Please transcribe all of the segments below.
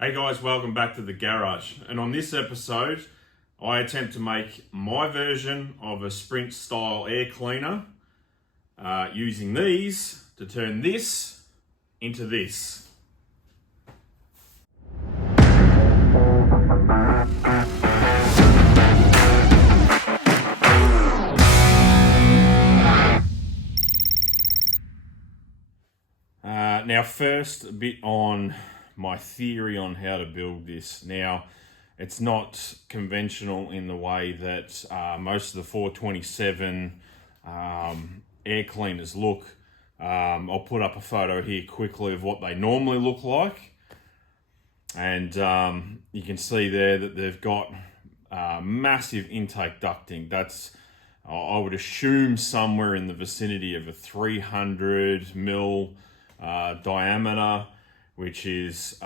Hey guys, welcome back to the garage. And on this episode, I attempt to make my version of a Sprint style air cleaner using these to turn this into this. Now first, a bit on my theory on how to build this. Now, it's not conventional in the way that most of the 427 air cleaners look. I'll put up a photo here quickly of what they normally look like. And you can see there that they've got massive intake ducting. That's, I would assume, somewhere in the vicinity of a 300 mil diameter, which is,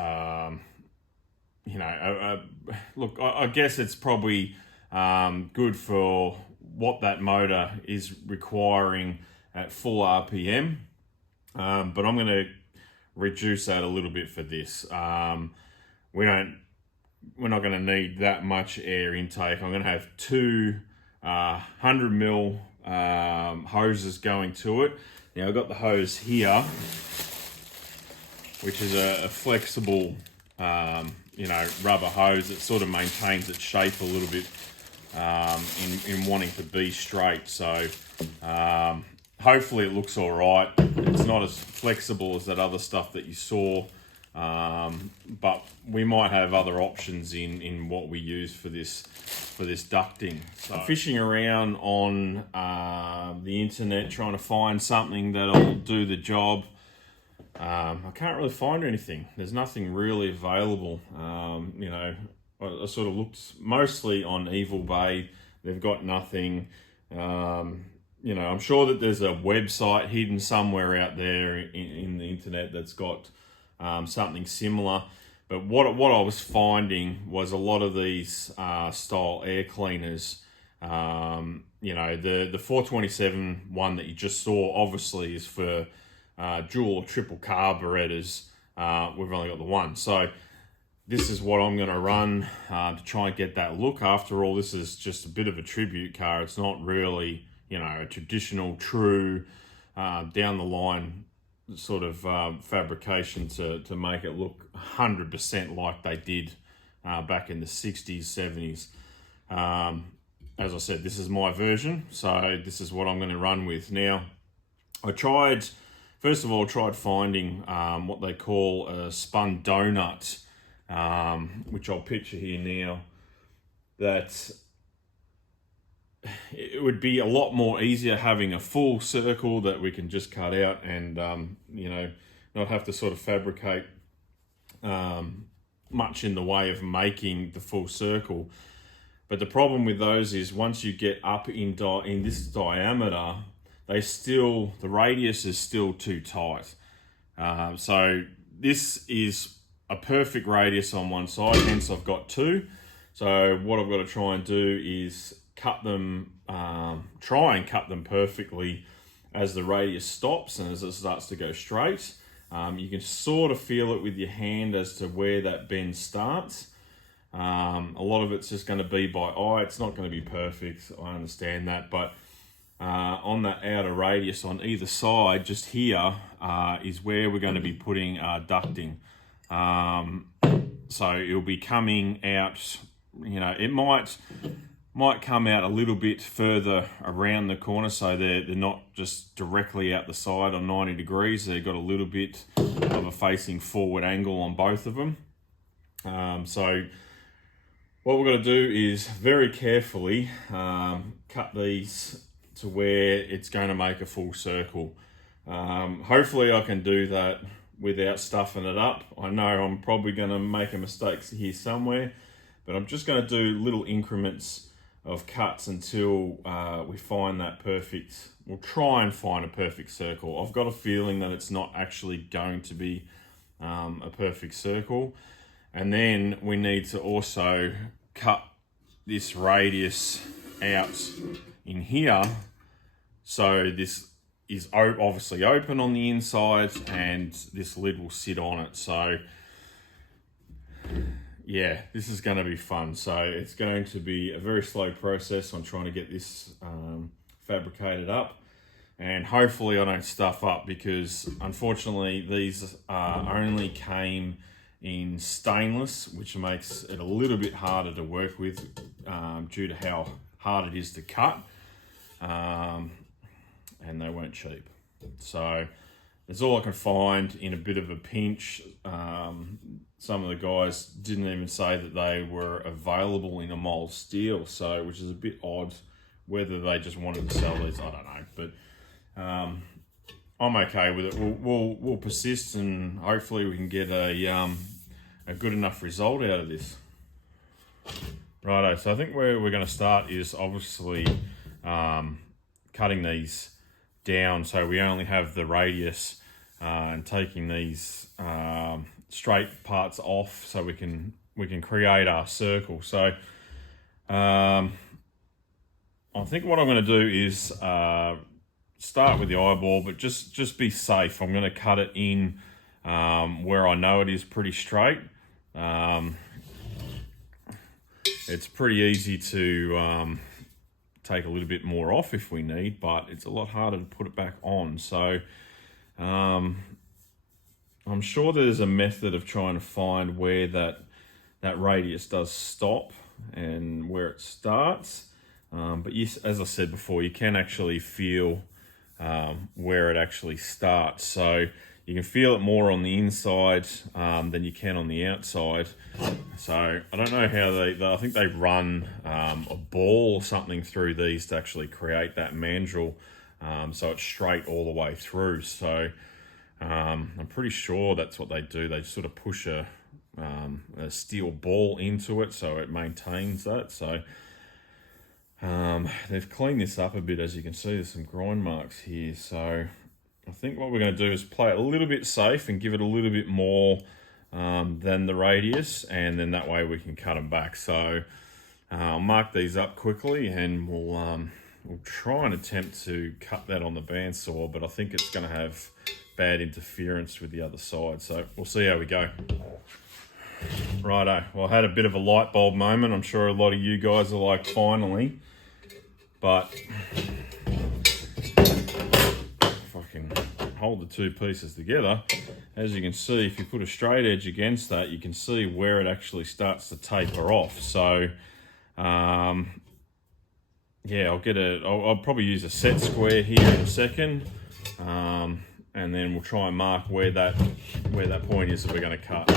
look, I guess it's probably good for what that motor is requiring at full RPM, but I'm going to reduce that a little bit for this. We're not going to need that much air intake. I'm going to have two 100 mil hoses going to it. Now I've got the hose here, which is a flexible, rubber hose that sort of maintains its shape a little bit in wanting to be straight. So hopefully it looks all right. It's not as flexible as that other stuff that you saw, but we might have other options in what we use for this ducting. So fishing around on the internet trying to find something that'll do the job. I can't really find anything. There's nothing really available. I sort of looked mostly on Evil Bay. They've got nothing. I'm sure that there's a website hidden somewhere out there in the internet that's got something similar. But what I was finding was a lot of these style air cleaners. The 427 one that you just saw obviously is for dual or triple carburetors. We've only got the one. So this is what I'm going to run to try and get that look. After all, this is just a bit of a tribute car. It's not really, a traditional, true, down the line sort of fabrication to make it look 100% like they did back in the 60s, 70s. As I said, this is my version, so this is what I'm going to run with. Now, I tried finding what they call a spun donut, which I'll picture here now, that it would be a lot more easier having a full circle that we can just cut out and, not have to sort of fabricate much in the way of making the full circle. But the problem with those is once you get up in this diameter, the radius is still too tight. So this is a perfect radius on one side, hence I've got two. So what I've got to try and do is try and cut them perfectly as the radius stops and as it starts to go straight. You can sort of feel it with your hand as to where that bend starts. A lot of it's just going to be by eye. It's not going to be perfect, I understand that, but on that outer radius on either side, just here, is where we're going to be putting ducting. So it'll be coming out, it might come out a little bit further around the corner, so they're not just directly out the side on 90 degrees. They've got a little bit of a facing forward angle on both of them. So what we're going to do is very carefully cut these to where it's going to make a full circle. Hopefully I can do that without stuffing it up. I know I'm probably going to make a mistake here somewhere, but I'm just going to do little increments of cuts until we find that perfect. We'll try and find a perfect circle. I've got a feeling that it's not actually going to be a perfect circle. And then we need to also cut this radius out in here, so this is obviously open on the inside and this lid will sit on it. So yeah, this is going to be fun. So it's going to be a very slow process on trying to get this fabricated up. And hopefully I don't stuff up, because unfortunately these only came in stainless, which makes it a little bit harder to work with due to how hard it is to cut. And they weren't cheap. So that's all I can find in a bit of a pinch. Some of the guys didn't even say that they were available in a mold steel, so which is a bit odd. Whether they just wanted to sell these, I don't know. But I'm okay with it. We'll persist, and hopefully we can get a good enough result out of this. Righto, so I think where we're going to start is obviously cutting these down so we only have the radius, and taking these straight parts off so we can create our circle. So I think what I'm going to do is start with the eyeball, but just be safe. I'm going to cut it in where I know it is pretty straight. It's pretty easy to take a little bit more off if we need, but it's a lot harder to put it back on. So I'm sure there's a method of trying to find where that radius does stop and where it starts. But yes, as I said before, you can actually feel where it actually starts. So you can feel it more on the inside than you can on the outside. So I don't know how I think they run a ball or something through these to actually create that mandrel, so it's straight all the way through. So I'm pretty sure that's what they do. They sort of push a steel ball into it so it maintains that. So they've cleaned this up a bit. As you can see, there's some grind marks here. So I think what we're going to do is play it a little bit safe and give it a little bit more than the radius, and then that way we can cut them back. So I'll mark these up quickly, and we'll try and attempt to cut that on the bandsaw, but I think it's going to have bad interference with the other side. So we'll see how we go. Righto, well, I had a bit of a light bulb moment. I'm sure a lot of you guys are like, finally. But if I can hold the two pieces together, as you can see, if you put a straight edge against that, you can see where it actually starts to taper off. So yeah, I'll probably use a set square here in a second, and then we'll try and mark where that point is that we're going to cut.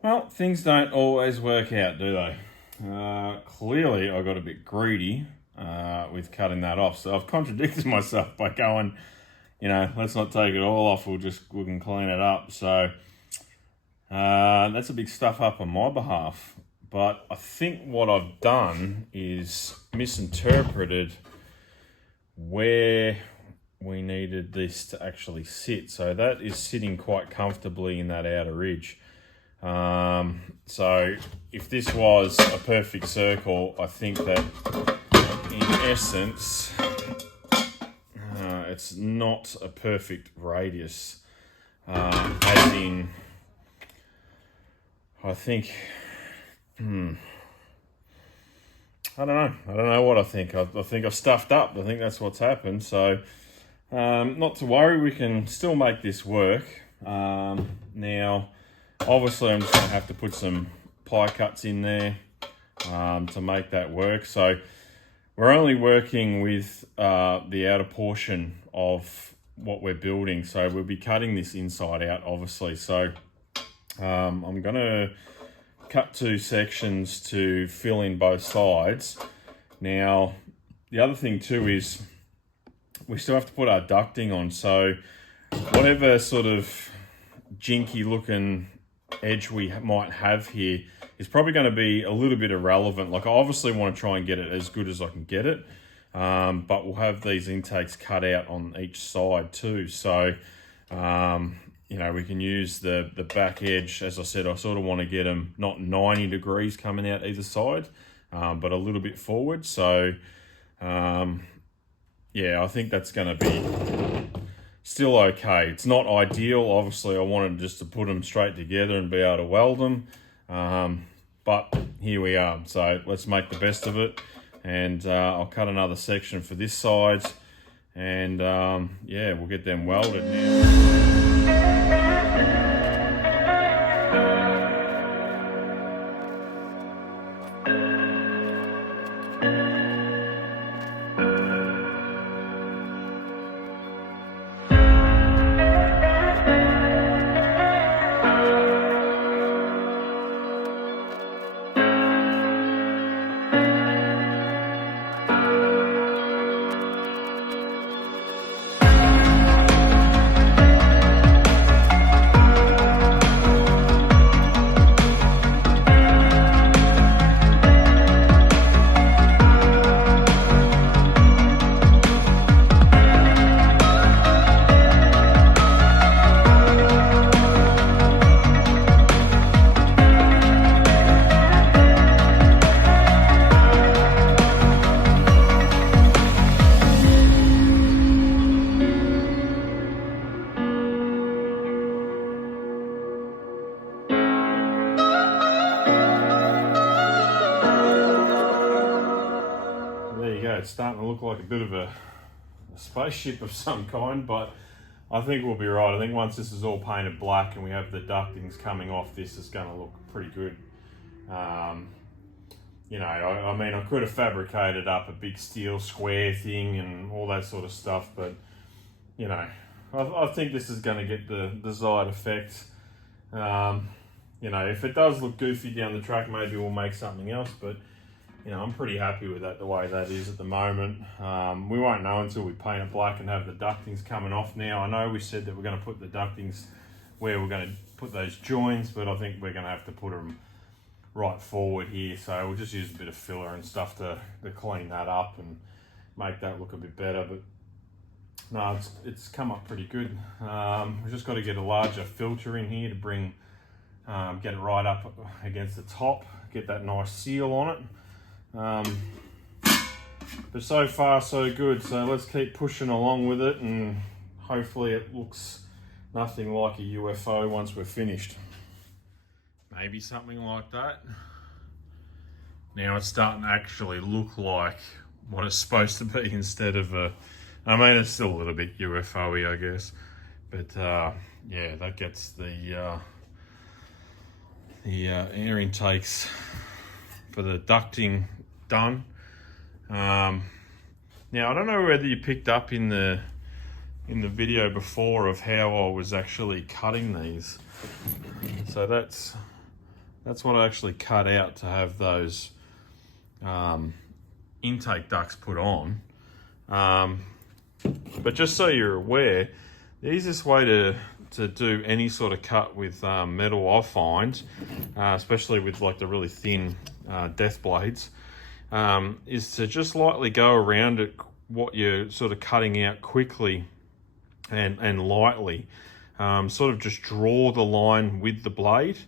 Well, things don't always work out, do they? Clearly, I got a bit greedy with cutting that off. So I've contradicted myself by going, let's not take it all off. We can clean it up. So that's a big stuff up on my behalf. But I think what I've done is misinterpreted where we needed this to actually sit. So that is sitting quite comfortably in that outer ridge. So if this was a perfect circle, I think that in essence, it's not a perfect radius. as in, I think, I don't know what I think. I think I've stuffed up. I think that's what's happened. So not to worry, we can still make this work. Now, obviously I'm just going to have to put some pie cuts in there to make that work. So we're only working with the outer portion of what we're building. So we'll be cutting this inside out, obviously. So I'm going to cut 2 sections to fill in both sides. Now, the other thing too is we still have to put our ducting on. So whatever sort of jinky looking edge we might have here is probably going to be a little bit irrelevant. Like, I obviously want to try and get it as good as I can get it, but we'll have these intakes cut out on each side too. So you know, we can use the back edge. As I said, I sort of want to get them not 90 degrees coming out either side, but a little bit forward. So yeah, I think that's going to be still okay. It's not ideal. Obviously, I wanted just to put them straight together and be able to weld them. But here we are. So let's make the best of it. And I'll cut another section for this side. And yeah, we'll get them welded now. It's starting to look like a bit of a spaceship of some kind, but I think we'll be right. I think once this is all painted black and we have the ductings coming off, this is going to look pretty good. You know, I mean, I could have fabricated up a big steel square thing and all that sort of stuff, but you know, I think this is going to get the desired effect. You know, if it does look goofy down the track, maybe we'll make something else, but you know, I'm pretty happy with that, the way that is at the moment. We won't know until we paint it black and have the ductings coming off. Now, I know we said that we're going to put the ductings where we're going to put those joins, but I think we're going to have to put them right forward here. So we'll just use a bit of filler and stuff to clean that up and make that look a bit better. But no, it's come up pretty good. We've just got to get a larger filter in here to bring, get it right up against the top, get that nice seal on it. But so far so good, so let's keep pushing along with it, and hopefully it looks nothing like a UFO once we're finished. Maybe something like that. Now it's starting to actually look like what it's supposed to be instead of a, I mean, it's still a little bit UFO-y, I guess, but yeah, that gets the air intakes for the ducting done. Now I don't know whether you picked up in the video before of how I was actually cutting these. So that's what I actually cut out to have those intake ducts put on. But just so you're aware, the easiest way to do any sort of cut with metal, I find, especially with like the really thin death blades, is to just lightly go around it, what you're sort of cutting out quickly and lightly. Sort of just draw the line with the blade,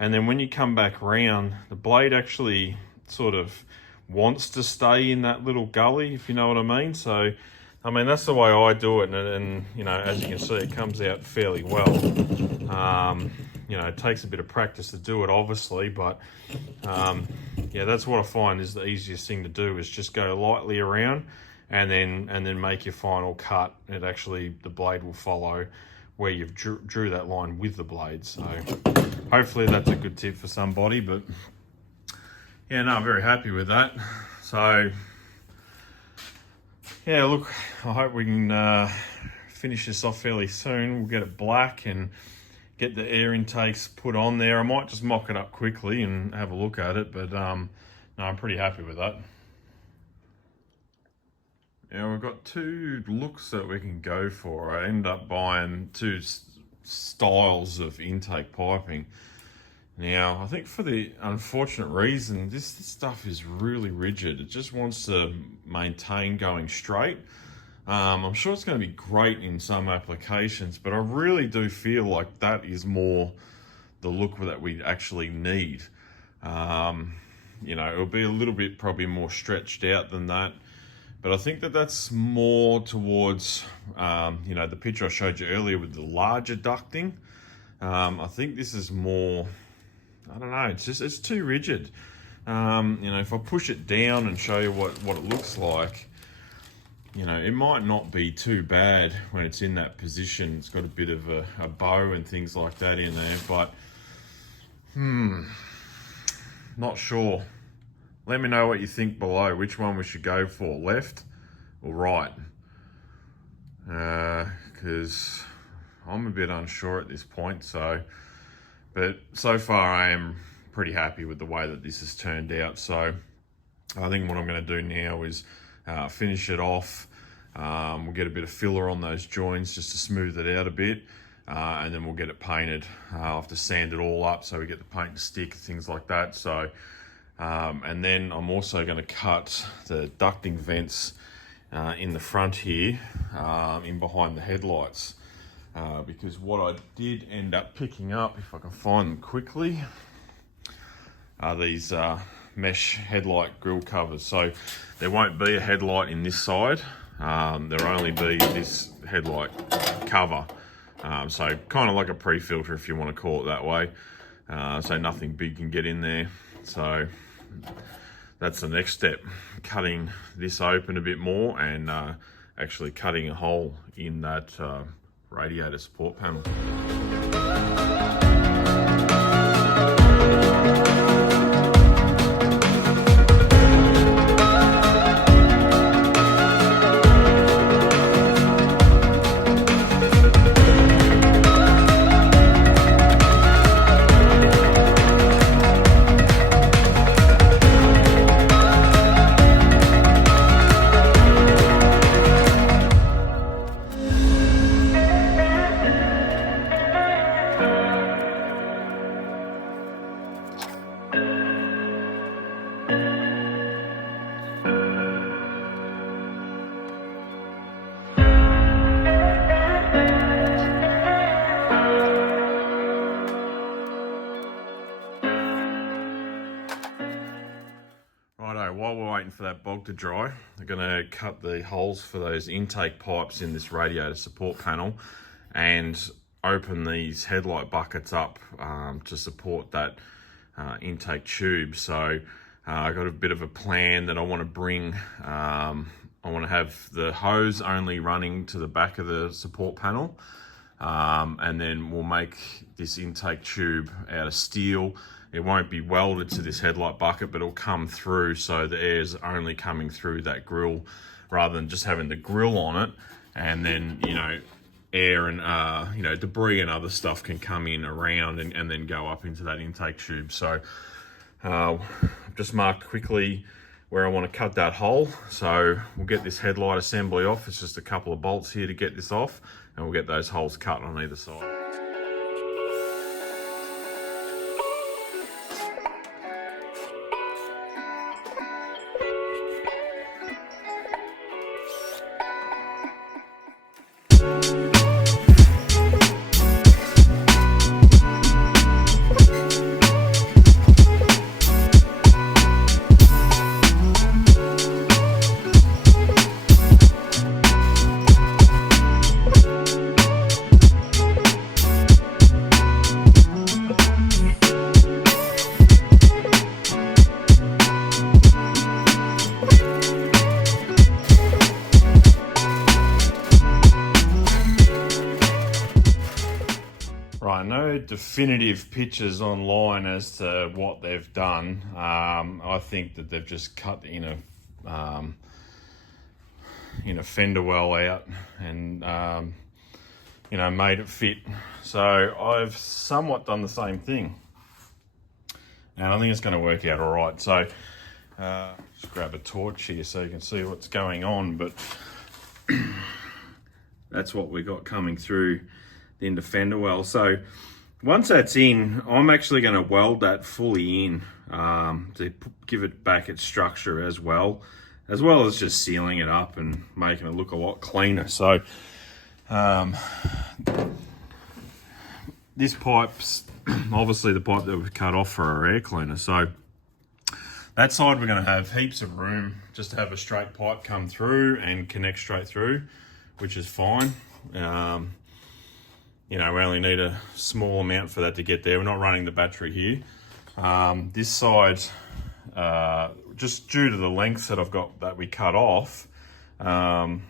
and then when you come back round, the blade actually sort of wants to stay in that little gully, if you know what I mean. So I mean, that's the way I do it, and you know, as you can see, it comes out fairly well. You know, it takes a bit of practice to do it, obviously, but yeah, that's what I find is the easiest thing to do, is just go lightly around and then make your final cut. It actually, the blade will follow where you've drew that line with the blade. So hopefully that's a good tip for somebody. But yeah, no, I'm very happy with that. So yeah, look, I hope we can finish this off fairly soon. We'll get it black and get the air intakes put on there. I might just mock it up quickly and have a look at it, but no, I'm pretty happy with that. Now we've got two looks that we can go for. I end up buying two styles of intake piping. Now, I think for the unfortunate reason, this stuff is really rigid. It just wants to maintain going straight. I'm sure it's going to be great in some applications, but I really do feel like that is more the look that we actually need. You know, it'll be a little bit probably more stretched out than that, but I think that that's more towards, you know, the picture I showed you earlier with the larger ducting. I think this is more, I don't know, it's too rigid. You know, if I push it down and show you what it looks like, you know, it might not be too bad when it's in that position. It's got a bit of a bow and things like that in there, but not sure. Let me know what you think below, which one we should go for, left or right? Because I'm a bit unsure at this point. So, but so far I am pretty happy with the way that this has turned out. So I think what I'm going to do now is finish it off. We'll get a bit of filler on those joints just to smooth it out a bit, and then we'll get it painted. I'll have to sand it all up so we get the paint to stick, things like that. So, and then I'm also going to cut the ducting vents in the front here, in behind the headlights, because what I did end up picking up, if I can find them quickly, are these mesh headlight grille covers. So there won't be a headlight in this side. There'll only be this headlight cover. So kind of like a pre-filter, if you want to call it that way. So nothing big can get in there. So that's the next step, cutting this open a bit more and actually cutting a hole in that radiator support panel. While we're waiting for that bog to dry, I'm going to cut the holes for those intake pipes in this radiator support panel and open these headlight buckets up to support that intake tube. So I got a bit of a plan that I want to bring. I want to have the hose only running to the back of the support panel, and then we'll make this intake tube out of steel. It won't be welded to this headlight bucket, but it'll come through, so the air's only coming through that grill rather than just having the grill on it, and then, you know, air and you know, debris and other stuff can come in around and then go up into that intake tube. So just marked quickly where I want to cut that hole. So we'll get this headlight assembly off. It's just a couple of bolts here to get this off, and we'll get those holes cut on either side. no definitive pictures online as to what they've done. I think that they've just cut in a fender well out and made it fit. So I've somewhat done the same thing, and I think it's going to work out all right. So just grab a torch here so you can see what's going on, but that's what we got coming through the end of fender well. So once that's in, I'm actually going to weld that fully in to give it back its structure as well as just sealing it up and making it look a lot cleaner. So this pipe's obviously the pipe that we've cut off for our air cleaner. So that side we're going to have heaps of room just to have a straight pipe come through and connect straight through, which is fine. We only need a small amount for that to get there. We're not running the battery here. This side, just due to the lengths that I've got that we cut off, I'm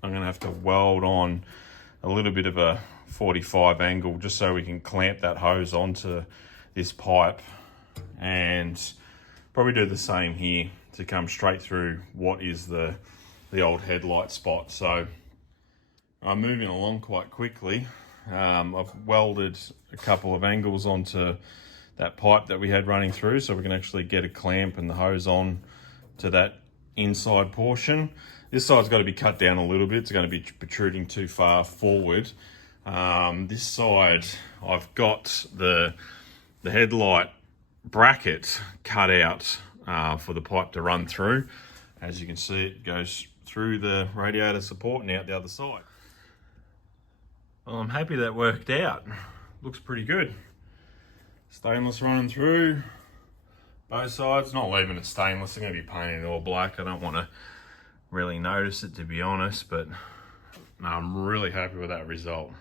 gonna have to weld on a little bit of a 45 angle just so we can clamp that hose onto this pipe, and probably do the same here to come straight through what is the old headlight spot. So I'm moving along quite quickly. I've welded a couple of angles onto that pipe that we had running through so we can actually get a clamp and the hose on to that inside portion. This side's got to be cut down a little bit. It's going to be protruding too far forward. This side, I've got the headlight bracket cut out for the pipe to run through. As you can see, it goes through the radiator support and out the other side. Well, I'm happy that worked out. Looks pretty good. Stainless running through both sides. Not leaving it stainless. I'm going to be painting it all black. I don't want to really notice it, to be honest, but no, I'm really happy with that result.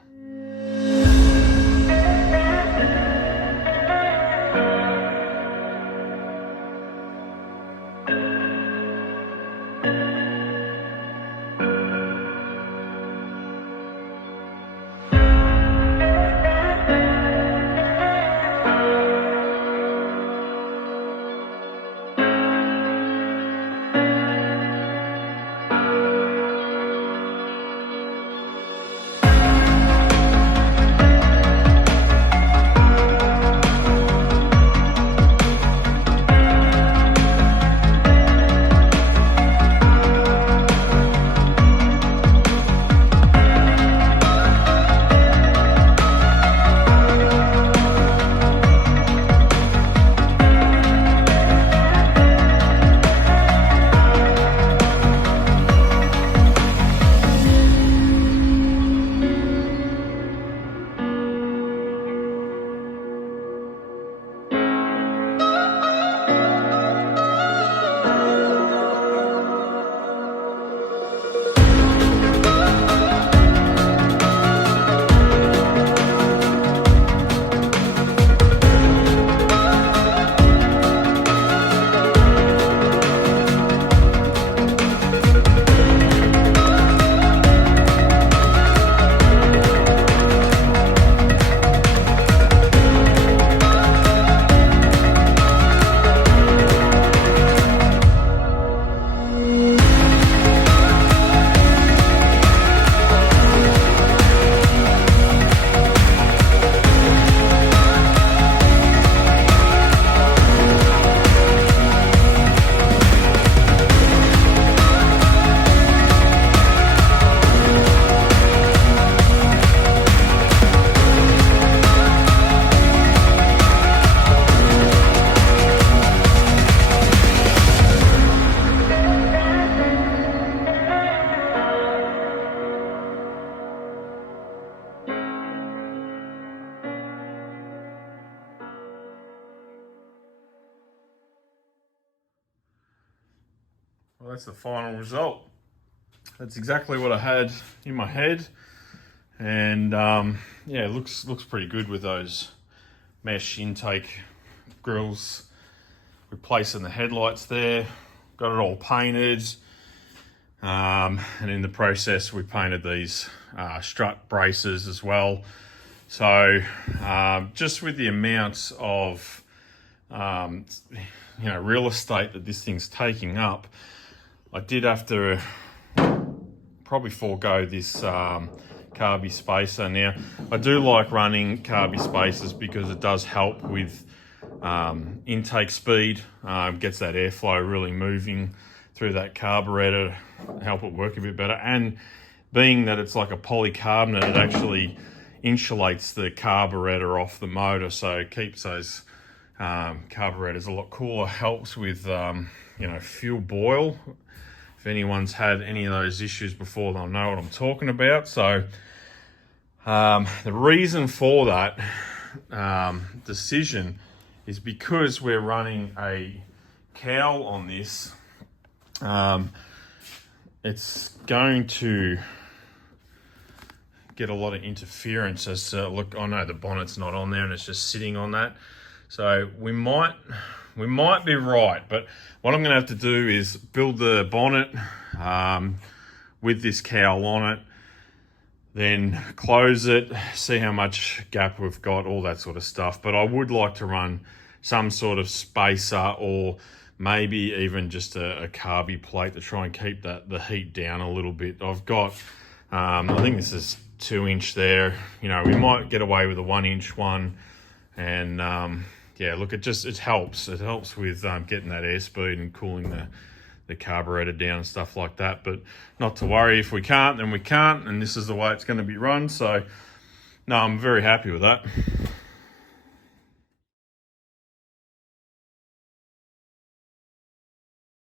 Well, that's the final result. That's exactly what I had in my head, and yeah, it looks pretty good with those mesh intake grills, replacing the headlights there. Got it all painted, and in the process we painted these strut braces as well So just with the amounts of real estate that this thing's taking up, I did have to probably forego this carby spacer. Now, I do like running carby spacers because it does help with intake speed, gets that airflow really moving through that carburetor, help it work a bit better. And being that it's like a polycarbonate, it actually insulates the carburetor off the motor, so it keeps those carburetors a lot cooler, helps with fuel boil. If anyone's had any of those issues before, they'll know what I'm talking about. So the reason for that decision is because we're running a cowl on this. It's going to get a lot of interference as to, look, I know the bonnet's not on there and it's just sitting on that. So we might be right, but what I'm going to have to do is build the bonnet with this cowl on it, then close it, see how much gap we've got, all that sort of stuff. But I would like to run some sort of spacer, or maybe even just a carby plate to try and keep the heat down a little bit. I've got, I think this is 2-inch there. We might get away with a 1-inch one, and look, it helps. It helps with getting that airspeed and cooling the carburetor down and stuff like that. But not to worry, if we can't, then we can't, and this is the way it's going to be run. So no, I'm very happy with that.